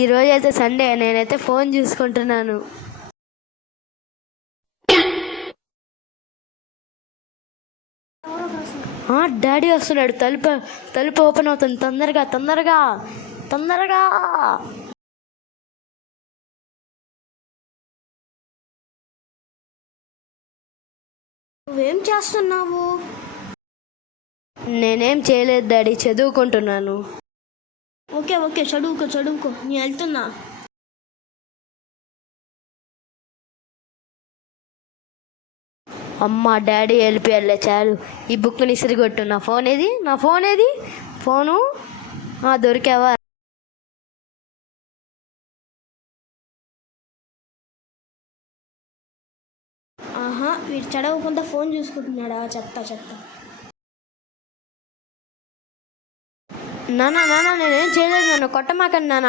ఈరోజు అయితే సండే, నేనైతే ఫోన్ చూసుకుంటున్నాను. డాడీ వస్తున్నాడు. తలుపు ఓపెన్ అవుతుంది. తొందరగా తొందరగా తొందరగా. నువ్వేం చేస్తున్నావు? నేనేం చేయలేదు డాడీ, చదువుకుంటున్నాను. ఓకే ఓకే, చదువుకో, నేను వెళ్తున్నా. అమ్మ డాడీ వెళ్ళిపోయారులే, చాలు. ఈ బుక్ని ఇసిరిగొట్టు. నా ఫోన్ ఏది? ఫోను దొరికావా? ఆహా, వీడు చదవకుండా ఫోన్ చూసుకుంటున్నాడా? చెప్తా. నాన్న నేనేం చేయలేదు, నన్ను కొట్టమాకండి నాన్న.